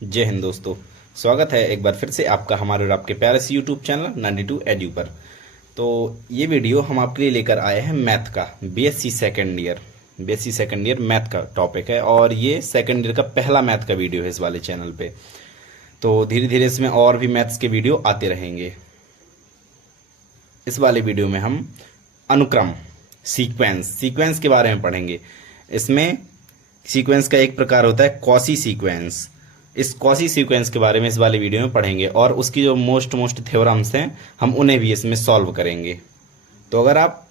जय हिंद दोस्तों। स्वागत है एक बार फिर से आपका हमारे और आपके प्यारे से यूट्यूब चैनल 92 एडू पर। तो ये वीडियो हम आपके लिए लेकर आए हैं मैथ का बीएससी सेकेंड ईयर मैथ का टॉपिक है और ये सेकेंड ईयर का पहला मैथ का वीडियो है इस वाले चैनल पे। तो धीरे धीरे इसमें और भी मैथ्स के वीडियो आते रहेंगे। इस वाले वीडियो में हम अनुक्रम सीक्वेंस के बारे में पढ़ेंगे। इसमें सीक्वेंस का एक प्रकार होता है कॉसी सीक्वेंस। इस कॉसी सीक्वेंस के बारे में इस वाले वीडियो में पढ़ेंगे और उसकी जो मोस्ट थ्योरम्स हैं हम उन्हें भी इसमें सॉल्व करेंगे। तो अगर आप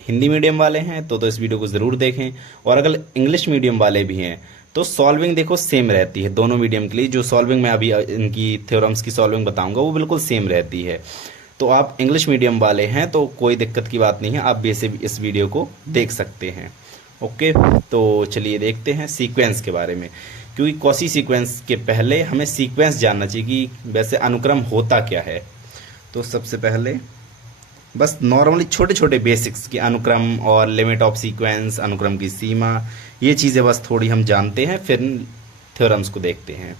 हिंदी मीडियम वाले हैं तो इस वीडियो को ज़रूर देखें, और अगर इंग्लिश मीडियम वाले भी हैं तो सॉल्विंग देखो सेम रहती है दोनों मीडियम के लिए। जो सॉल्विंग मैं अभी इनकी थ्योरम्स की सॉल्विंग बताऊंगा वो बिल्कुल सेम रहती है। तो आप इंग्लिश मीडियम वाले हैं तो कोई दिक्कत की बात नहीं है, आप भी इस वीडियो को देख सकते हैं। ओके, तो चलिए देखते हैं सीक्वेंस के बारे में, क्योंकि कॉसी सीक्वेंस के पहले हमें सीक्वेंस जानना चाहिए कि वैसे अनुक्रम होता क्या है। तो सबसे पहले बस नॉर्मली छोटे छोटे बेसिक्स की अनुक्रम और लिमिट ऑफ सीक्वेंस, अनुक्रम की सीमा, ये चीज़ें बस थोड़ी हम जानते हैं, फिर थ्योरम्स को देखते हैं।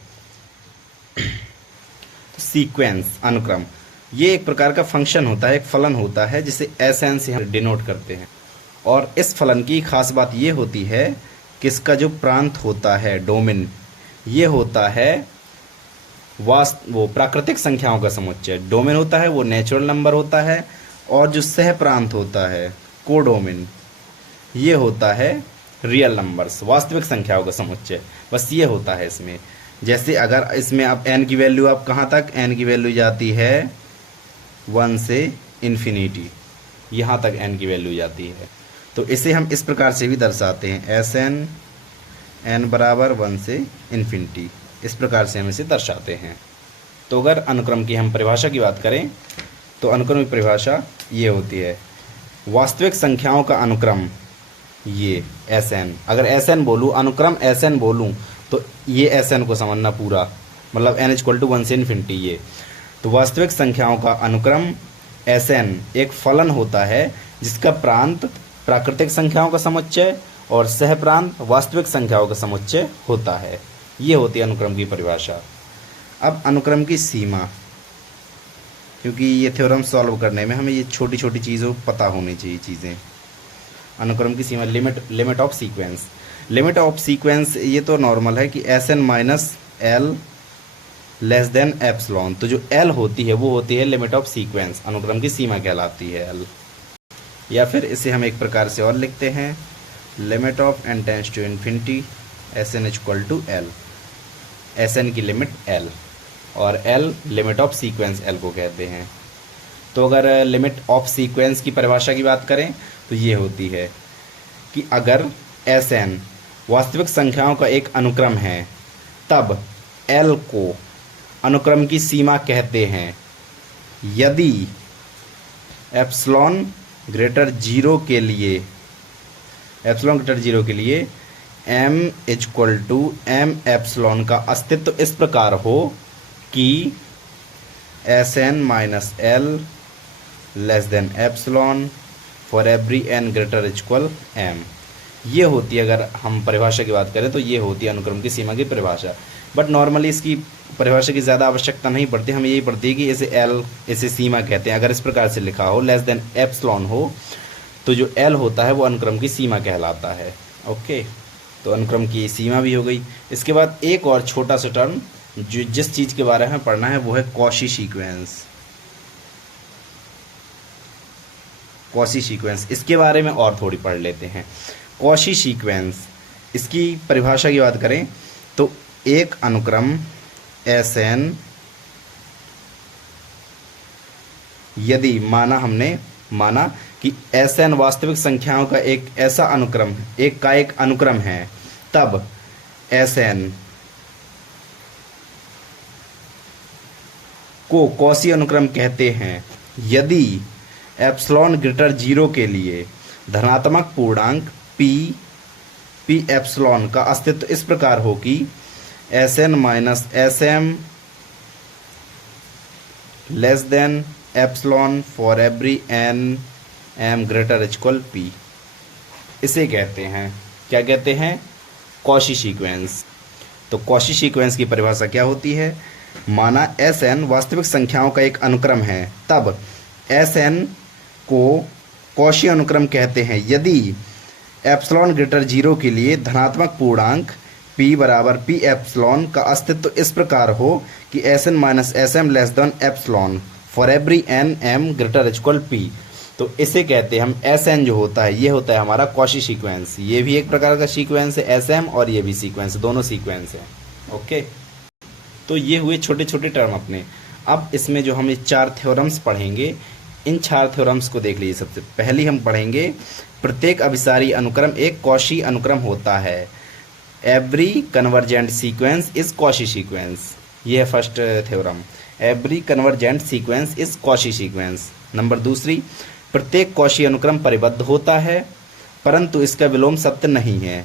तो सीक्वेंस अनुक्रम ये एक प्रकार का फंक्शन होता है, एक फलन होता है जिसे एसएन से हम डिनोट करते हैं। और इस फलन की खास बात ये होती है कि इसका जो प्रांत होता है डोमेन, ये होता है वो प्राकृतिक संख्याओं का समुच्चय। डोमेन होता है वो नेचुरल नंबर होता है, और जो सह प्रांत होता है कोडोमेन, ये होता है रियल नंबर्स, वास्तविक संख्याओं का समुच्चय। बस ये होता है इसमें। जैसे अगर इसमें आप एन की वैल्यू, आप कहाँ तक एन की वैल्यू जाती है 1 से इन्फिनिटी, यहाँ तक एन की वैल्यू जाती है। तो इसे हम इस प्रकार से भी दर्शाते हैं, एस एन बराबर 1 से इन्फिनिटी, इस प्रकार से हम इसे दर्शाते हैं। तो अगर अनुक्रम की हम परिभाषा की बात करें तो अनुक्रम की परिभाषा ये होती है, वास्तविक संख्याओं का अनुक्रम ये एस एन। अगर एस एन बोलूँ, अनुक्रम एस एन बोलूँ तो ये एस एन को समझना पूरा, मतलब एन इक्वल टू 1 से इन्फिनिटी ये। तो वास्तविक संख्याओं का अनुक्रम एस एन एक फलन होता है जिसका प्रांत प्राकृतिक संख्याओं का समुच्चय और सह प्रांत वास्तविक संख्याओं का समुच्चय होता है। ये होती है अनुक्रम की परिभाषा। अब अनुक्रम की सीमा, क्योंकि ये थ्योरम सॉल्व करने में हमें ये छोटी छोटी चीज़ों पता होनी चाहिए चीज़ें। अनुक्रम की सीमा, limit of sequence. Limit of sequence ये तो नॉर्मल है कि S N minus L less than epsilon. तो जो एल होती है वो होती है लिमिट ऑफ सीक्वेंस, अनुक्रम की सीमा कहलाती है एल। या फिर इसे हम एक प्रकार से और लिखते हैं, limit of N tends to infinity S N equal to L. S N की लिमिट एल और L limit of sequence L को कहते हैं। तो अगर लिमिट ऑफ सीक्वेंस की परिभाषा की बात करें तो ये होती है कि अगर एस एन वास्तविक संख्याओं का एक अनुक्रम है तब एल को अनुक्रम की सीमा कहते हैं यदि एप्सिलॉन ग्रेटर जीरो के लिए m equal to m epsilon का अस्तित्व इस प्रकार हो कि S N minus L less than epsilon for every n greater equal m। ये होती है, अगर हम परिभाषा की बात करें तो ये होती है अनुक्रम की सीमा की परिभाषा। बट नॉर्मली इसकी परिभाषा की ज़्यादा आवश्यकता नहीं पड़ती, हमें यही पड़ती है कि इसे सीमा कहते हैं। अगर इस प्रकार से लिखा हो लेस देन एप्सिलॉन हो तो जो एल होता है वो अनुक्रम की सीमा कहलाता है। ओके, तो अनुक्रम की सीमा भी हो गई। इसके बाद एक और छोटा सा टर्म जो जिस चीज़ के बारे में पढ़ना है वो है कॉशी सीक्वेंस। कॉशी सीक्वेंस, इसके बारे में और थोड़ी पढ़ लेते हैं। कॉशी सीक्वेंस, इसकी परिभाषा की बात करें तो एक अनुक्रम एस एन यदि हमने माना कि एस एन वास्तविक संख्याओं का एक ऐसा अनुक्रम, एक अनुक्रम है, तब एस एन को कॉशी अनुक्रम कहते हैं यदि एप्सिलॉन ग्रेटर जीरो के लिए धनात्मक पूर्णांक पी एप्सिलॉन का अस्तित्व इस प्रकार हो कि S N minus S M less than epsilon for every N M greater equal P. इसे कहते हैं, क्या कहते हैं? Cauchy sequence. तो कॉशी सीक्वेंस की परिभाषा क्या होती है? माना Sn वास्तविक संख्याओं का एक अनुक्रम है, तब Sn को कॉशी अनुक्रम कहते हैं यदि एप्सिलॉन ग्रेटर 0 के लिए धनात्मक पूर्णांक p बराबर p एप्सिलॉन का अस्तित्व इस प्रकार हो कि Sn minus Sm less than epsilon for every n m greater equal p। तो इसे कहते हैं हम Sn जो होता है, ये होता है हमारा कॉशी सीक्वेंस। ये भी एक प्रकार का सीक्वेंस है Sm, और ये भी सीक्वेंस, दोनों सीक्वेंस हैं। ओके, तो ये हुए छोटे छोटे टर्म अपने। अब इसमें जो हम ये 4 थ्योरम्स पढ़ेंगे, इन 4 थ्योरम्स को देख लीजिए। सबसे पहले हम पढ़ेंगे प्रत्येक अभिसारी अनुक्रम एक कॉशी अनुक्रम होता है। Every convergent sequence is Cauchy sequence, ये है first theorem. Every convergent sequence is Cauchy sequence. Number दूसरी, प्रत्येक कॉशी अनुक्रम परिबद्ध होता है परंतु इसका विलोम सत्य नहीं है।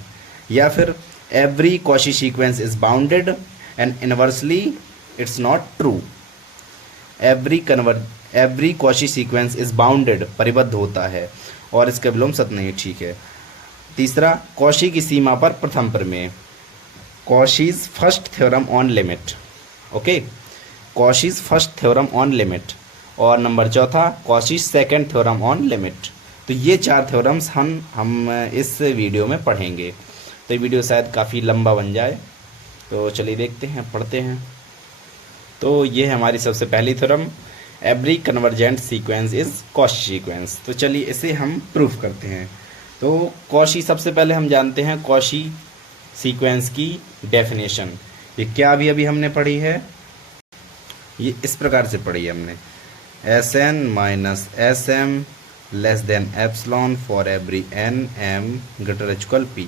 या फिर every Cauchy sequence is bounded and inversely it's not true. Every Cauchy sequence is bounded, परिबद्ध होता है और इसका विलोम सत्य नहीं, ठीक है। तीसरा, कॉशी की सीमा पर प्रथम प्रमेय, Cauchy's first theorem on limit. Okay, Cauchy's first theorem on limit. और नंबर चौथा, Cauchy second theorem on limit. तो ये 4 थ्योरम्स हम इस वीडियो में पढ़ेंगे। तो ये वीडियो शायद काफ़ी लंबा बन जाए, तो चलिए देखते हैं, पढ़ते हैं। तो ये है हमारी सबसे पहली theorem, every convergent sequence is Cauchy sequence. तो चलिए इसे हम प्रूफ करते हैं। तो कॉशी, सबसे पहले हम जानते हैं कॉशी सीक्वेंस की डेफिनेशन। ये क्या अभी हमने पढ़ी है, ये इस प्रकार से पढ़ी है हमने, Sn minus Sm less than epsilon for every n m greater equal p।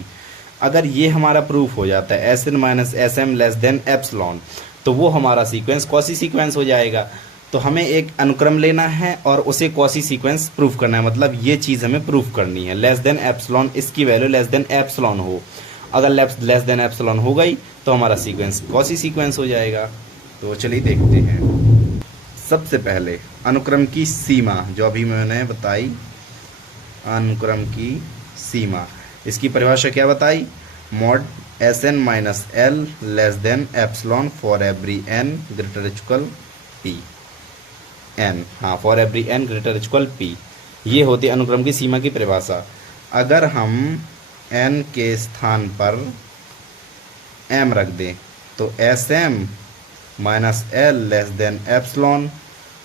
अगर ये हमारा प्रूफ हो जाता है Sn minus Sm less than epsilon, तो वो हमारा सीक्वेंस कॉशी सीक्वेंस हो जाएगा। तो हमें एक अनुक्रम लेना है और उसे कॉशी सीक्वेंस प्रूफ करना है, मतलब ये चीज़ हमें प्रूफ करनी है। लेस देन एप्सिलॉन, इसकी वैल्यू लेस देन एप्सिलॉन हो। अगर लेस देन एप्सिलॉन हो गई तो हमारा सीक्वेंस कॉशी सीक्वेंस हो जाएगा। तो चलिए देखते हैं। सबसे पहले अनुक्रम की सीमा जो अभी मैंने बताई, अनुक्रम की सीमा, इसकी परिभाषा क्या बताई? Mod Sn minus L less than epsilon for every n greater equal p। n, हाँ, for every n greater equal p, ये होती है अनुक्रम की सीमा की परिभाषा। अगर हम n के स्थान पर m रख दें तो Sm minus L less than epsilon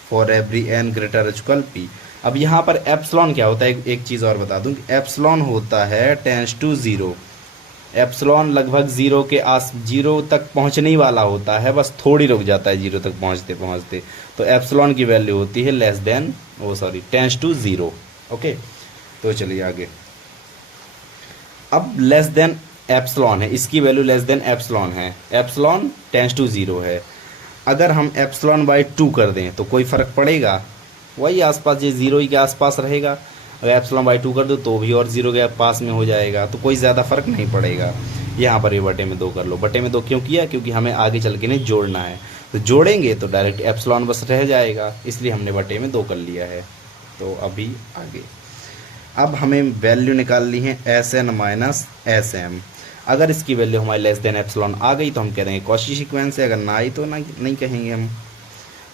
for every n greater equal p। अब यहाँ पर एप्सिलॉन क्या होता है, एक चीज़ और बता दूँ कि एप्सिलॉन होता है टेंस टू 0। एप्सिलॉन लगभग 0 तक पहुँचने ही वाला होता है, बस थोड़ी रुक जाता है 0 तक पहुँचते पहुँचते। तो एप्सिलॉन की वैल्यू होती है less than, tends to 0। Okay, तो चलिए आगे। अब लेस देन एप्सिलॉन है, इसकी वैल्यू लेस देन एप्सिलॉन है, एप्सिलॉन टेंस टू 0 है। अगर हम एप्सिलॉन बाई 2 कर दें तो कोई फ़र्क पड़ेगा? वही आसपास, ये 0 ही के आसपास रहेगा। अगर एप्सिलॉन बाई 2 कर दो तो भी और 0 के पास में हो जाएगा, तो कोई ज़्यादा फ़र्क नहीं पड़ेगा। यहाँ पर भी बटे में 2 कर लो। बटे में 2 क्यों किया? क्योंकि हमें आगे चल के नहीं जोड़ना है, तो जोड़ेंगे तो डायरेक्ट एप्सिलॉन बस रह जाएगा, इसलिए हमने बटे में 2 कर लिया है। तो अभी आगे, अब हमें वैल्यू निकालनी है Sn माइनस Sm। अगर इसकी वैल्यू हमारी लेस देन एप्सिलॉन आ गई तो हम कह देंगे कॉशी सीक्वेंस है, अगर ना आई तो नहीं कहेंगे हम।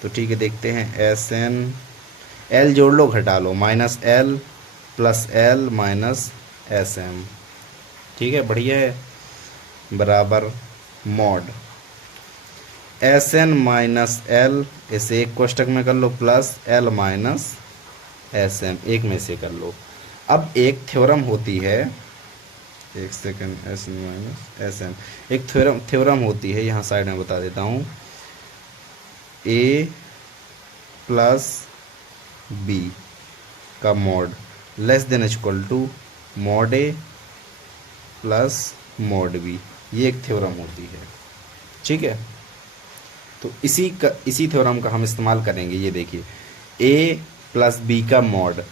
तो ठीक है, देखते हैं। Sn, L जोड़ लो घटा लो, minus L plus L minus Sm, ठीक है, बढ़िया है, बराबर मॉड Sn माइनस L, इसे एक कोष्टक में कर लो, प्लस L माइनस Sm, एक में से कर लो। अब एक थ्योरम होती है, एक सेकंड, Sn माइनस Sm, एक थ्योरम होती है, यहाँ साइड में बता देता हूँ, A प्लस B का mod less than equal to mod A plus mod B, ये एक थ्योरम होती है, ठीक है। तो इसी थ्योरम का हम इस्तेमाल करेंगे। ये देखिए, A प्लस B का मॉड,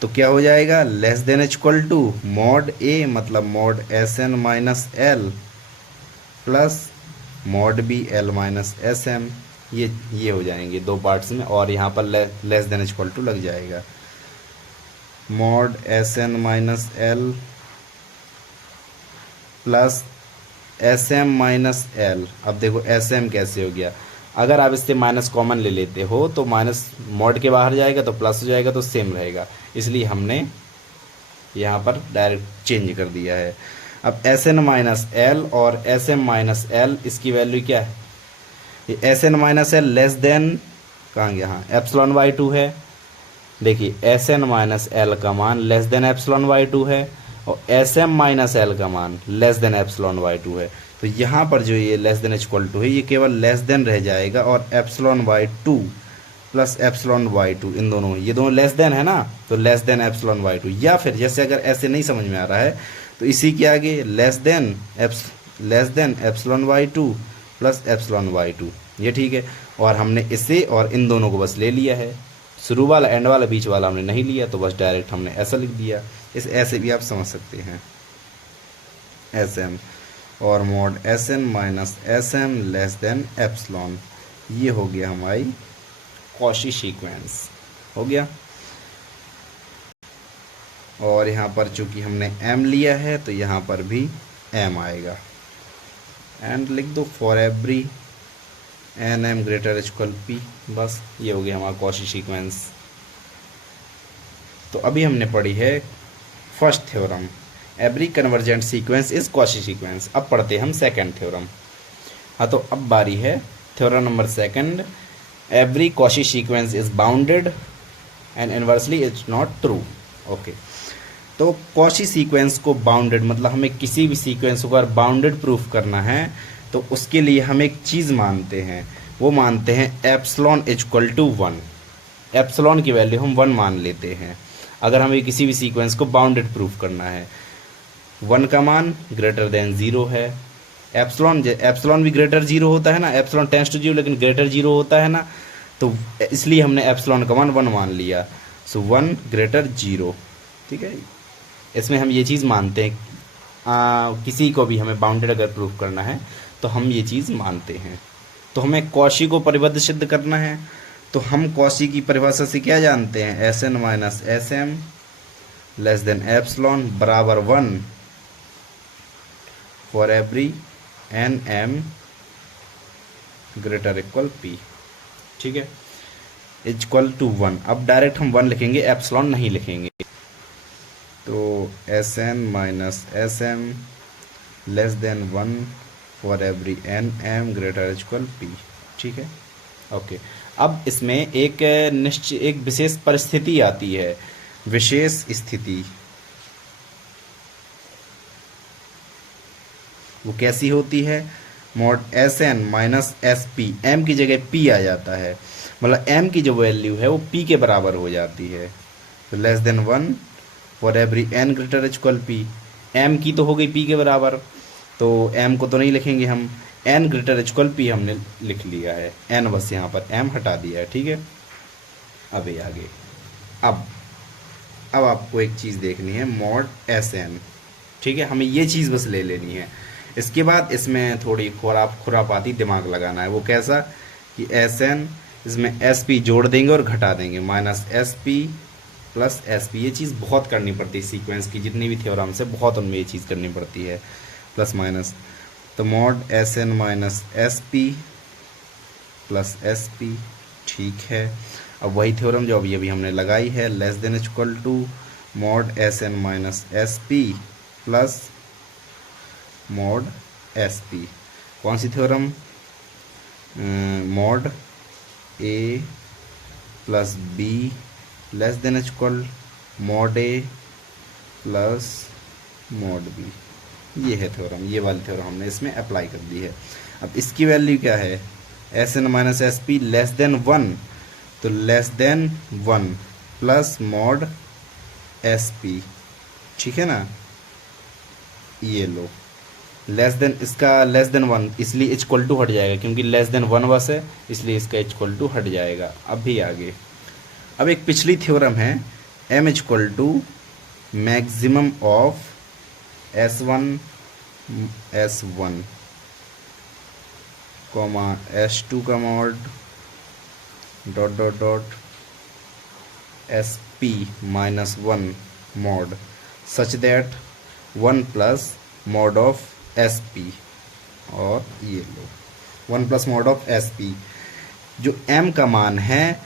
तो क्या हो जाएगा? Less than equal to mod A, मतलब mod Sn minus L plus mod B L minus Sm, ये हो जाएंगे 2 पार्ट्स में, और यहाँ पर लेस देन इक्वल टू लग जाएगा। Mod Sn minus L plus S M minus L. अब देखो एस एम कैसे हो गया, अगर आप इससे माइनस कॉमन ले लेते हो तो माइनस मॉड के बाहर जाएगा तो प्लस हो जाएगा, तो सेम रहेगा, इसलिए हमने यहाँ पर डायरेक्ट चेंज कर दिया है। अब एस एन माइनस एल और एस एम माइनस एल, इसकी वैल्यू क्या है, ये S N minus L less than, कहाँ गया, हाँ एप्सिलॉन बाई टू है। देखिए एस एन माइनस एल का मान less than epsilon by to है, और एस एम माइनस एल का मान less than epsilon by to है। तो यहाँ पर जो ये लेस देन इक्वल टू है, ये केवल लेस देन रह जाएगा, और epsilon by two plus epsilon by two, इन दोनों, ये दोनों लेस देन है ना, तो less than epsilon by two. या फिर जैसे अगर ऐसे नहीं समझ में आ रहा है तो इसी के आगे less than epsilon by two plus epsilon by to, ये ठीक है। और हमने इसे और इन दोनों को बस ले लिया है, शुरू वाला एंड वाला बीच वाला हमने नहीं लिया, तो बस डायरेक्ट हमने ऐसा लिख दिया। इस ऐसे भी आप समझ सकते हैं, एस एम और mod S N minus S M less than epsilon, ये हो गया हमारी कॉशी सीक्वेंस, हो गया। और यहाँ पर चूंकि हमने m लिया है तो यहाँ पर भी m आएगा, एंड लिख दो for every N M greater equal P, बस ये हो गया हमारा कॉशी सीक्वेंस। तो अभी हमने पढ़ी है first theorem, every convergent sequence is Cauchy sequence. अब पढ़ते हैं हम सेकंड थ्योरम। हाँ, तो अब बारी है theorem number second, every Cauchy sequence is bounded and inversely is not true. Okay, तो कॉशी सीक्वेंस को बाउंडेड मतलब हमें किसी भी सीक्वेंस को अगर बाउंडेड प्रूफ करना है तो उसके लिए हम एक चीज़ मानते हैं, वो मानते हैं epsilon equal to one. Epsilon की वैल्यू हम वन मान लेते हैं अगर हमें किसी भी सीक्वेंस को बाउंडेड प्रूफ करना है। वन का मान ग्रेटर देन जीरो है, एप्सिलॉन भी ग्रेटर जीरो होता है ना, एप्सिलॉन टेंस टू जीरो लेकिन ग्रेटर जीरो होता है ना, तो इसलिए हमने एप्सिलॉन का मान वन मान लिया। सो वन ग्रेटर जीरो, ठीक है। इसमें हम ये चीज़ मानते हैं, किसी को भी हमें बाउंडेड अगर प्रूफ करना है तो हम ये चीज़ मानते हैं। तो हमें कॉशी को परिबद्ध सिद्ध करना है, तो हम कॉशी की परिभाषा से क्या जानते हैं, s N minus S M less than epsilon बराबर one for every N M greater equal p, ठीक है, इक्वल टू वन। अब डायरेक्ट हम वन लिखेंगे, एप्सिलॉन नहीं लिखेंगे। तो s N minus S M less than one for every N M greater equal p, ठीक है, ओके। अब इसमें एक निश्चित एक विशेष परिस्थिति आती है, विशेष स्थिति, वो कैसी होती है, mod S N minus S P, M की जगह पी आ जाता है, मतलब एम की जो वैल्यू है वो पी के बराबर हो जाती है। तो less than one for every N greater equal P, M की तो हो गई पी के बराबर, तो एम को तो नहीं लिखेंगे हम, एन ग्रेटर इक्वल पी हमने लिख लिया है, एन बस यहाँ पर एम हटा दिया है, ठीक है। अब ये आगे, अब आपको एक चीज़ देखनी है, मॉड एस एन, ठीक है, हमें ये चीज़ बस ले लेनी है। इसके बाद इसमें थोड़ी खुरापाती दिमाग लगाना है। वो कैसा कि एस एन, इसमें एस पी जोड़ देंगे और घटा देंगे, minus S P plus S P. ये चीज़ बहुत करनी पड़ती है सीक्वेंस की, जितनी भी थ्योरम्स है बहुत उनमें ये चीज़ करनी पड़ती है, प्लस माइनस। तो mod S N minus S P plus S P, ठीक है। अब वही थ्योरम जो अभी हमने लगाई है, less than equal to mod S N minus S P plus mod s p. कौन सी theorem, mod a plus b less than equal mod a plus mod b, ये है थ्योरम, ये वाली थ्योरम हमने इसमें अप्लाई कर दी है। अब इसकी वैल्यू क्या है, s N minus S p less than one, तो less than one plus mod s P, ठीक है ना, ये लो लेस देन, इसका लेस देन वन इसलिए इक्वल टू हट जाएगा क्योंकि लेस देन वन बस है, इसलिए इसका इक्वल टू हट जाएगा। अब भी आगे, अब एक पिछली थ्योरम है, m equal to maximum of s one comma s two का mod dot dot dot s p minus one mod such that one plus mod of s p, और ये लो 1 plus mod of s p. जो m का मान है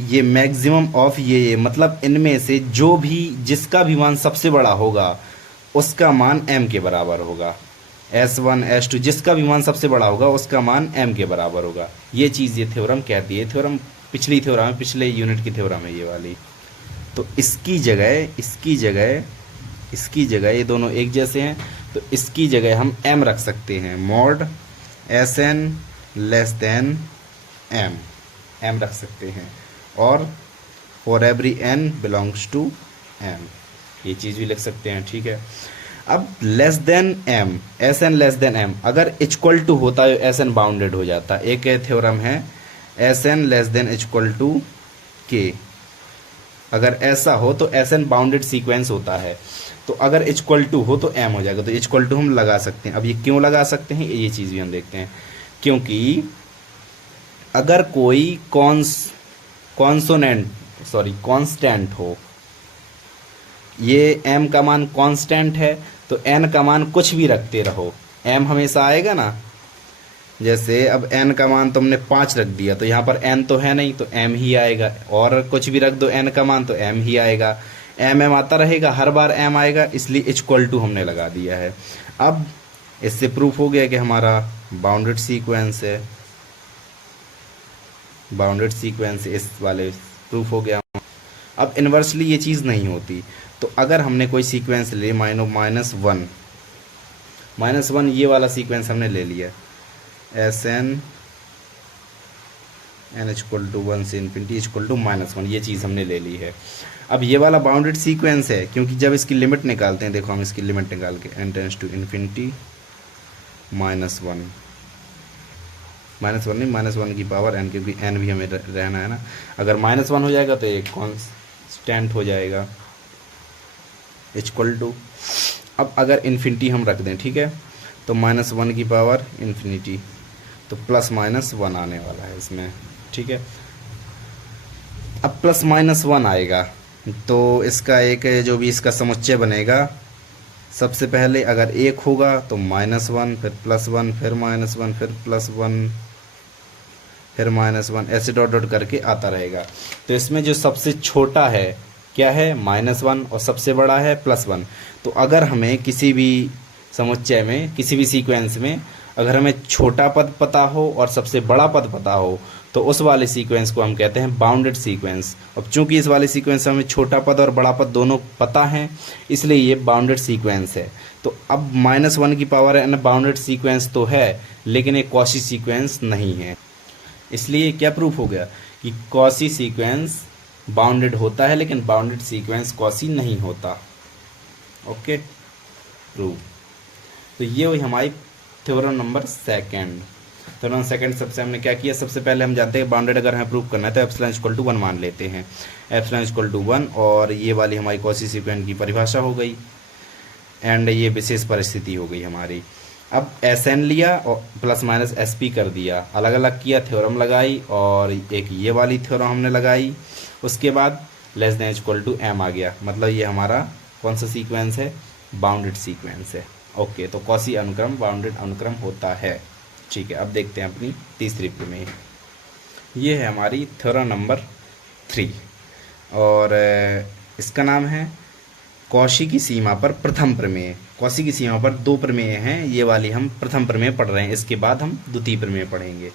ये maximum of ये मतलब इनमें से जो भी जिसका भी मान सबसे बड़ा होगा उसका मान m के बराबर होगा। S1 S2 जिसका भी मान सबसे बड़ा होगा उसका मान m के बराबर होगा। ये चीज़ ये थ्योरम कहती है। थ्योरम पिछली थ्योरम है, पिछले यूनिट की थ्योरम है ये वाली। तो इसकी जगह ये दोनों एक जैसे हैं तो इसकी जगह हम m रख सकते हैं। Mod Sn less than m रख सकते हैं। और for every n belongs to m ये चीज़ भी लिख सकते हैं। ठीक है। अब less than m, Sn less than m अगर इक्वल टू होता है Sn बाउंडेड हो जाता। एक थ्योरम है Sn less than equal to k। अगर ऐसा हो तो Sn बाउंडेड सीक्वेंस होता है। तो अगर इक्वल टू हो तो m हो जाएगा। तो इक्वल टू हम लगा सकते हैं। अब ये क्यों लगा सकते हैं ये चीज़ भी हम देखते हैं। क्योंकि अगर कोई कांस्टेंट हो, ये m का मान कांस्टेंट है तो n का मान कुछ भी रखते रहो m हमेशा आएगा ना। जैसे अब n का मान तुमने 5 रख दिया तो यहाँ पर n तो है नहीं तो m ही आएगा। और कुछ भी रख दो n का मान तो m ही आएगा। m आता रहेगा, हर बार m आएगा, इसलिए इक्वल टू हमने लगा दिया है। अब इससे प्रूफ हो गया कि हमारा बाउंडेड सीक्वेंस है। बाउंडेड सीक्वेंस इस वाले प्रूफ हो गया। अब इन्वर्सली ये चीज़ नहीं होती। तो अगर हमने कोई सीक्वेंस ले -1 ये वाला सीक्वेंस हमने ले लिया Sn n इक्वल टू 1 से इन्फिनिटी इक्वल टू -1 ये चीज़ हमने ले ली है। अब ये वाला बाउंडेड सीक्वेंस है क्योंकि जब इसकी लिमिट निकालते हैं, देखो हम इसकी लिमिट निकाल के n टेंड्स टू इन्फिनिटी -1 की पावर n, क्योंकि n भी हमें रहना है ना। अगर -1 हो जाएगा तो एक कांस्टेंट हो जाएगा इक्वल टू। अब अगर इन्फिनिटी हम रख दें, ठीक है, तो -1 की पावर इन्फिनिटी तो +-1 आने वाला है इसमें। ठीक है। अब +-1 आएगा तो इसका एक जो भी इसका समुच्चय बनेगा, सबसे पहले अगर 1 होगा तो -1 फिर +1 फिर -1 फिर +1 फिर -1 ऐसे डॉट डॉट करके आता रहेगा। तो इसमें जो सबसे छोटा है क्या है -1 और सबसे बड़ा है +1। तो अगर हमें किसी भी समुच्चय में किसी भी सीक्वेंस में अगर हमें छोटा पद पता हो और सबसे बड़ा पद पता हो तो उस वाले सीक्वेंस को हम कहते हैं बाउंडेड सीक्वेंस। अब चूंकि इस वाले सीक्वेंस में हमें छोटा पद और बड़ा पद दोनों पता हैं इसलिए ये बाउंडेड सीक्वेंस है। तो अब -1 की पावर n बाउंडेड सीक्वेंस तो है लेकिन एक कॉची सीक्वेंस नहीं है। इसलिए क्या प्रूफ हो गया कि कॉची सीक्वेंस बाउंडेड होता है लेकिन बाउंडेड सीक्वेंस कॉची नहीं होता। Okay, proof. तो ये हुई हमारी theorem number second. Theorem second सबसे हमने क्या किया, सबसे पहले हम जानते हैं बाउंडेड अगर हमें प्रूफ करना है तो एप्सिलॉन इक्वल टू 1 मान लेते हैं। एप्सिलॉन इक्वल टू 1 और ये वाली हमारी कॉची सीक्वेंस की परिभाषा हो गई एंड ये विशेष परिस्थिति हो गई हमारी। अब Sn लिया और ±SP कर दिया, अलग अलग किया, थ्योरम लगाई और एक ये वाली थ्योरम हमने लगाई। उसके बाद less than equal to m आ गया, मतलब ये हमारा कौन सा सीक्वेंस है, बाउंडेड सीक्वेंस है। ओके, तो कॉची अनुक्रम बाउंडेड अनुक्रम होता है। ठीक है, अब देखते हैं अपनी तीसरी प्रमेय। ये है हमारी थ्योरम नंबर 3 और इसका नाम है कॉची की सीमा पर प्रथम प्रमेय। कॉची की सीमा पर 2 प्रमेय हैं, ये वाली हम प्रथम प्रमेय पढ़ रहे हैं, इसके बाद हम द्वितीय प्रमेय पढ़ेंगे।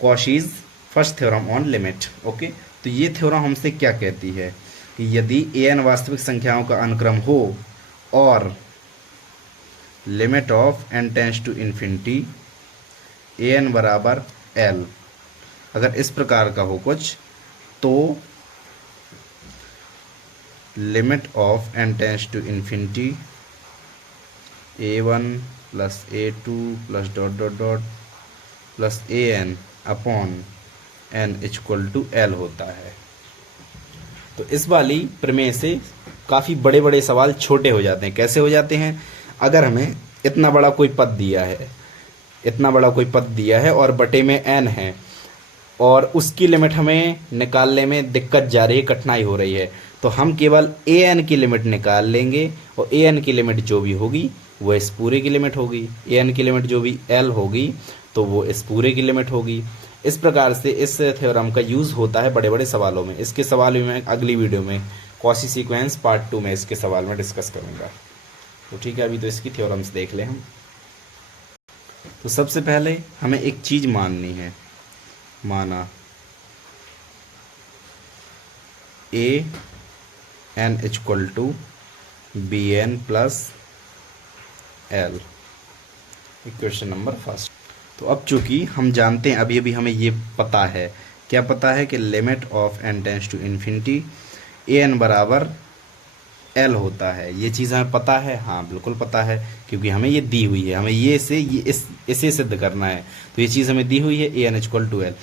Cauchy's first theorem on limit. Okay, तो ये थ्योरम हमसे क्या कहती है कि यदि an वास्तविक संख्याओं का अनुक्रम हो और limit of n tends to infinity an बराबर l, अगर इस प्रकार का हो कुछ तो limit of n tends to infinity a1 plus a2 plus dot dot dot plus an upon n equal to l होता है। तो इस वाली प्रमेय से काफ़ी बड़े बड़े सवाल छोटे हो जाते हैं। कैसे हो जाते हैं, अगर हमें इतना बड़ा कोई पद दिया है और बटे में n है और उसकी लिमिट हमें निकालने में दिक्कत जा रही है, कठिनाई हो रही है, तो हम केवल an की लिमिट निकाल लेंगे और an की लिमिट जो भी होगी वो इस पूरे की लिमिट होगी, ए एन की लिमिट जो भी एल होगी तो वो इस पूरे की लिमिट होगी। इस प्रकार से इस थ्योरम का यूज़ होता है बड़े बड़े सवालों में। इसके सवाल भी मैं अगली वीडियो में कॉची सीक्वेंस पार्ट 2 में इसके सवाल में डिस्कस करूँगा। तो ठीक है, अभी तो इसकी थ्योरम्स देख लें हम। तो सबसे पहले हमें एक चीज़ माननी है, माना a N equal to b N plus l, equation number first. तो अब चूंकि हम जानते हैं, अभी अभी हमें ये पता है, क्या पता है कि limit of N tends to infinity A N बराबर एल होता है। ये चीज़ हमें पता है, हाँ बिल्कुल पता है, क्योंकि हमें ये दी हुई है, हमें ये से ये इसे सिद्ध करना है। तो ये चीज़ हमें दी हुई है, a N equal to l,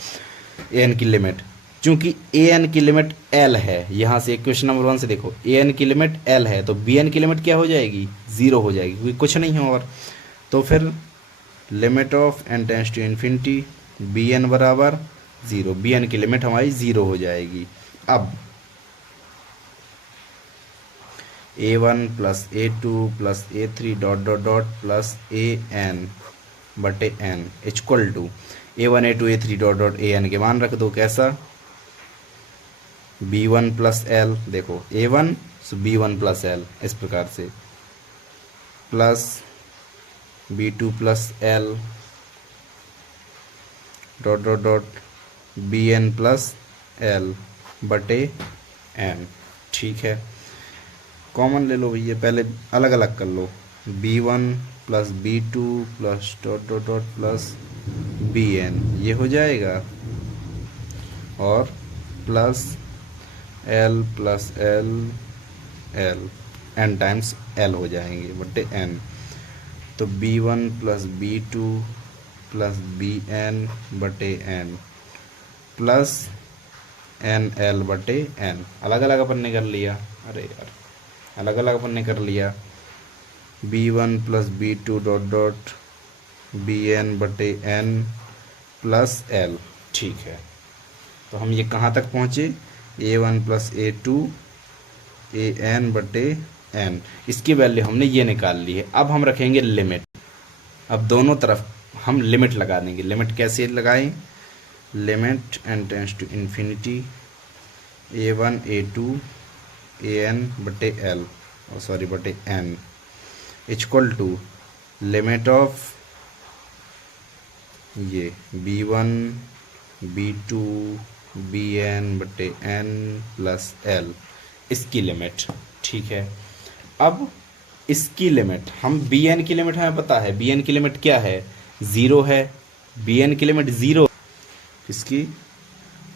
a n की लिमिट, चूंकि ए एन की लिमिट एल है, यहाँ से क्वेश्चन नंबर 1 से देखो, ए एन की लिमिट एल है तो बी एन की लिमिट क्या हो जाएगी, 0 हो जाएगी, क्योंकि कुछ नहीं है और। तो फिर limit of N tends to infinity B N बराबर 0, बी एन की लिमिट हमारी 0 हो जाएगी। अब a1 plus a2 plus a3 dot dot dot plus a N बटे N equal to a1 a2 a3 dot dot a n के मान रख दो, कैसा, b1 प्लस एल, देखो a1 b1 प्लस एल, इस प्रकार से, plus b2 plus L dot dot dot B N plus L बटे एन। ठीक है, कॉमन ले लो भैया, पहले अलग अलग कर लो, b1 plus b2 plus dot dot dot plus B N, ये हो जाएगा, और plus L plus L L, N times L हो जाएंगे बटे एन। तो b1 plus b2 plus B N बटे एन प्लस एन एल बटे एन। अलग अलग अपन ने कर लिया, अरे यार अलग अलग अपन ने कर लिया, b1 plus b2 dot dot B N बटे एन प्लस एल। ठीक है, तो हम ये कहाँ तक पहुँचे, a1 plus a2 A N बटे एन, इसकी वैल्यू हमने ये निकाल ली है। अब हम रखेंगे लिमिट, अब दोनों तरफ हम लिमिट लगा देंगे। लिमिट कैसे लगाएं, limit N tends to infinity a1 a2 A N बटे एल, सॉरी बटे N, equal to limit of ये b1 b2 बी एन बटे एन प्लस एल, इसकी लिमिट। ठीक है, अब इसकी लिमिट, हम बी एन की लिमिट हमें पता है, बी एन की लिमिट क्या है, 0 है, बी एन की लिमिट 0, इसकी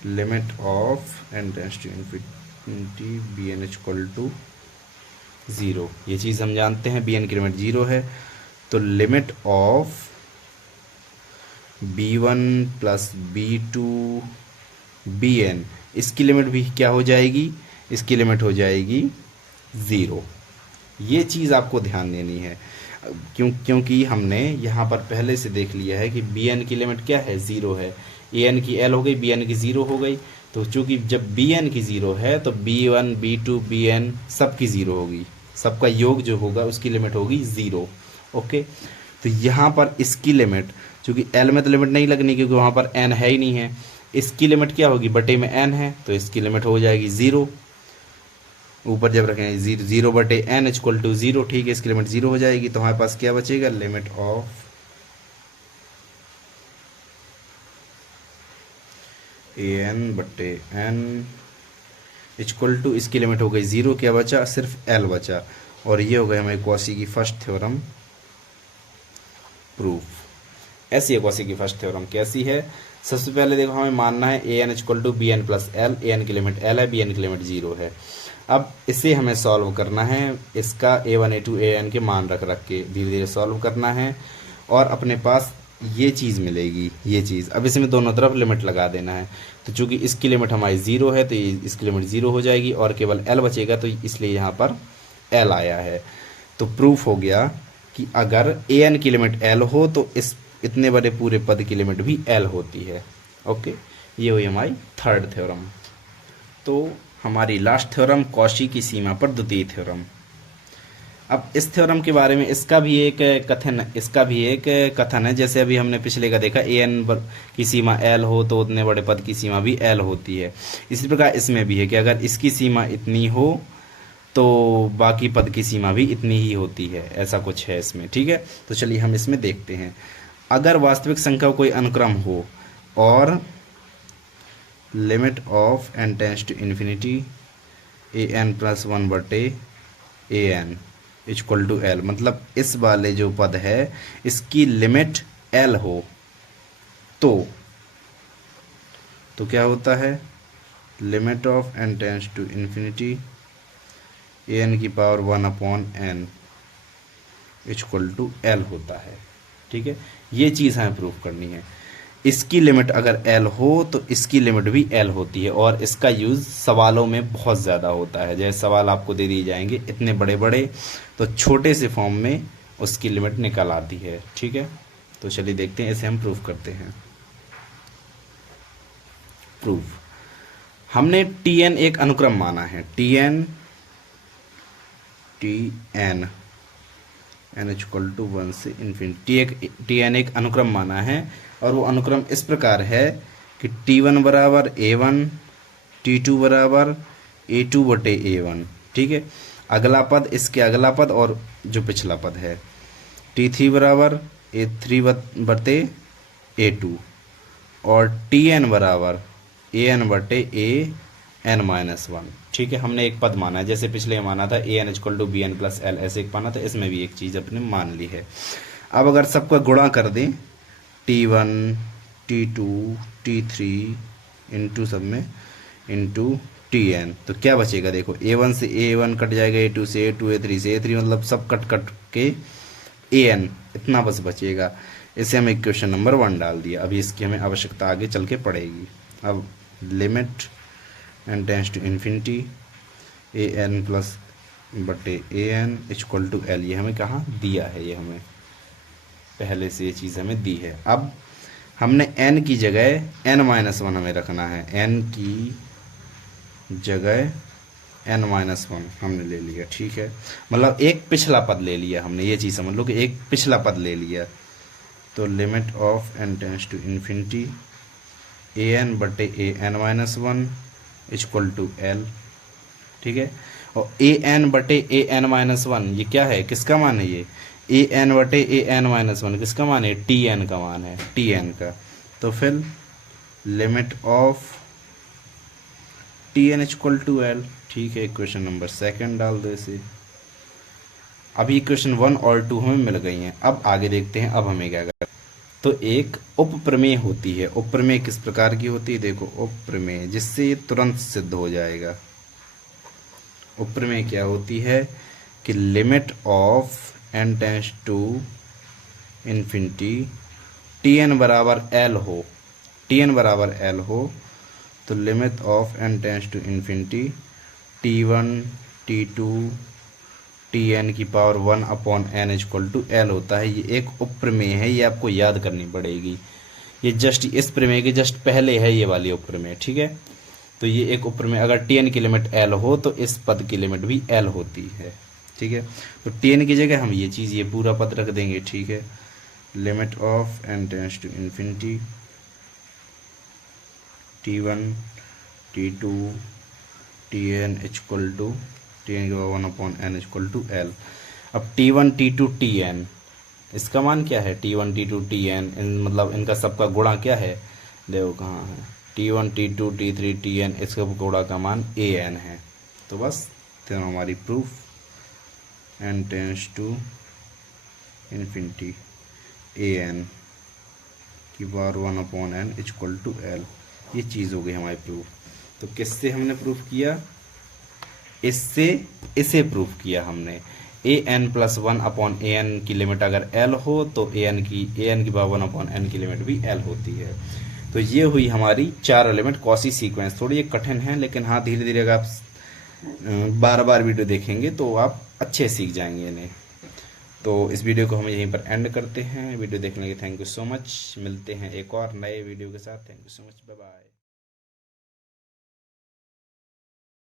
limit of N tends to infinity B N equal to 0, ये चीज़ हम जानते हैं, बी एन की लिमिट 0 है। तो limit of b1 plus b2 B N, इसकी लिमिट भी क्या हो जाएगी, इसकी लिमिट हो जाएगी 0। ये चीज़ आपको ध्यान देनी है, क्योंकि हमने यहाँ पर पहले से देख लिया है कि बी एन की लिमिट क्या है, 0 है, ए एन की एल हो गई, बी एन की 0 हो गई। तो चूंकि जब बी एन की 0 है तो b1 b2 बी एन सबकी 0 होगी, सबका योग जो होगा उसकी लिमिट होगी 0। ओके, तो यहाँ पर इसकी लिमिट, चूंकि एल में तो लिमिट नहीं लगनी क्योंकि वहाँ पर एन है ही नहीं है, इसकी लिमिट क्या होगी, बटे में एन है तो इसकी लिमिट हो जाएगी 0। ऊपर जब रखेंगे 0 बटे एन इक्वल टू 0, ठीक है, इसकी लिमिट 0 हो जाएगी। तो हमारे पास क्या बचेगा, लिमिट ऑफ ए एन बटे एन इक्वल टू, इसकी लिमिट हो गई 0, क्या बचा, सिर्फ एल बचा, और ये हो गया हमारी कॉची की फर्स्ट थ्योरम प्रूफ। ऐसी है कॉची की फर्स्ट थ्योरम, कैसी है, सबसे पहले देखो हमें मानना है a N equal to b N plus l, a n की लिमिट एल है, बी एन की लिमिट 0 है। अब इसे हमें सॉल्व करना है, इसका a1 a2 ए एन के मान रख के धीरे धीरे सॉल्व करना है, और अपने पास ये चीज़ मिलेगी, ये चीज़। अब इसमें दोनों तरफ लिमिट लगा देना है। तो चूंकि इसकी लिमिट हमारी 0 है तो इसकी लिमिट 0 हो जाएगी, और केवल l बचेगा, तो इसलिए यहाँ पर l आया है। तो प्रूफ हो गया कि अगर ए एन की लिमिट l हो तो इस इतने बड़े पूरे पद की लिमिट भी l होती है। ओके, ये हुई हमारी थर्ड थ्योरम। तो हमारी लास्ट थ्योरम कॉची की सीमा पर द्वितीय थ्योरम। अब इस थ्योरम के बारे में इसका भी एक कथन है। जैसे अभी हमने पिछले का देखा, ए एन की सीमा एल हो तो उतने बड़े पद की सीमा भी एल होती है। इसी प्रकार इसमें भी है कि अगर इसकी सीमा इतनी हो तो बाकी पद की सीमा भी इतनी ही होती है, ऐसा कुछ है इसमें। ठीक है, तो चलिए हम इसमें देखते हैं। अगर वास्तविक संख्या कोई अनुक्रम हो और limit of N tends to infinity A N plus one बटे A N equal to L, मतलब इस वाले जो पद है इसकी लिमिट एल हो तो क्या होता है, limit of N tends to infinity A n की power one upon n equal to l होता है। ठीक है, ये चीज़ हमें प्रूफ करनी है। इसकी लिमिट अगर एल हो तो इसकी लिमिट भी एल होती है, और इसका यूज़ सवालों में बहुत ज़्यादा होता है। जैसे सवाल आपको दे दिए जाएंगे इतने बड़े बड़े, तो छोटे से फॉर्म में उसकी लिमिट निकल आती है। ठीक है, तो चलिए देखते हैं, इसे हम प्रूफ करते हैं। प्रूफ, हमने टी एन एक अनुक्रम माना है, T N N equal to one से इन्फिनिटी, टी एन एक अनुक्रम माना है, और वो अनुक्रम इस प्रकार है कि टी वन बराबर ए वन, टी टू बराबर ए टू बटे ए वन। ठीक है, अगला पद इसके अगला पद और जो पिछला पद है, टी थ्री बराबर ए थ्री बटे ए टू, और टी एन बराबर ए एन बटे ए एन माइनस वन। ठीक है, हमने एक पद माना है, जैसे पिछले माना था a N equal to b N plus l, ऐसे एक माना था, इसमें भी एक चीज़ अपने मान ली है। अब अगर सबका गुणा कर दें, T one, T two, T three into सब में इंटू टी एन, तो क्या बचेगा, देखो ए वन से ए वन कट जाएगा, ए टू से ए टू, ए थ्री से ए थ्री, मतलब सब कट कट के ए एन इतना बस बचेगा। इसे हम इक्वेशन नंबर 1 डाल दिया। अभी इसकी हमें आवश्यकता आगे चल के पड़ेगी। अब limit N tends to infinity A N plus बटे A N equal to L, ये हमें कहाँ दिया है, ये हमें पहले से ये चीज़ हमें दी है। अब हमने n की जगह n माइनस वन हमें रखना है, n की जगह n माइनस वन हमने ले लिया। ठीक है, मतलब एक पिछला पद ले लिया हमने, ये चीज़ समझ लो कि एक पिछला पद ले लिया। तो limit of n tends to infinity A N बटे ए n minus one equal to L. ठीक है, और ए एन बटे ए एन माइनस वन ये क्या है, किसका मान है, ये ए एन बटे ए एन माइनस वन किसका मान है, टी एन का मान है, टी एन का। तो फिर limit of T N equal to L. ठीक है, इक्वेशन नंबर 2 डाल दो इसे। अभी इक्वेशन 1 और 2 हमें मिल गई हैं। अब आगे देखते हैं, अब हमें क्या करना। तो एक उपप्रमेय होती है। उपप्रमेय किस प्रकार की होती है, देखो उपप्रमेय जिससे ये तुरंत सिद्ध हो जाएगा। उपप्रमेय क्या होती है कि limit of N tends to infinity T n बराबर एल हो, टी एन बराबर एल हो, तो limit of N tends to infinity t one, T two, t n की power 1 upon n equal to l होता है। ये एक उपप्रमेय है, ये आपको याद करनी पड़ेगी। ये जस्ट इस प्रमेय के जस्ट पहले है ये वाली उपप्रमेय। ठीक है, तो ये एक उपप्रमेय, अगर टी एन की लिमिट एल हो तो इस पद की लिमिट भी एल होती है। ठीक है, तो टी एन की जगह हम ये चीज़, ये पूरा पद रख देंगे। ठीक है, limit of N tends to infinity t one, T two, t N equal to t n के 1 upon n equal to l. अब t one, T two, t n इसका मान क्या है, t one, T two, t n, मतलब इनका सबका गुणा क्या है, देखो कहाँ है, t one, T two, T three, t n, इसका गुणा का मान ए एन है। तो बस तो हमारी proof n tends to infinity A n की power 1 upon n equal to L, ये चीज़ हो गई हमारी प्रूफ। तो किससे हमने प्रूफ किया, इससे, इसे प्रूफ किया हमने। ए एन प्लस 1 अपॉन ए एन की लिमिट अगर एल हो तो ए एन की पावर 1 अपॉन एन की लिमिट भी एल होती है। तो ये हुई हमारी 4 एलिमेंट कॉची सीक्वेंस। थोड़ी ये कठिन है, लेकिन हाँ धीरे धीरे अगर आप बार बार वीडियो देखेंगे तो आप अच्छे सीख जाएंगे इन्हें। तो इस वीडियो को हम यहीं पर एंड करते हैं। वीडियो देखने के थैंक यू सो मच। मिलते हैं एक और नए वीडियो के साथ। Thank you so much, bye bye.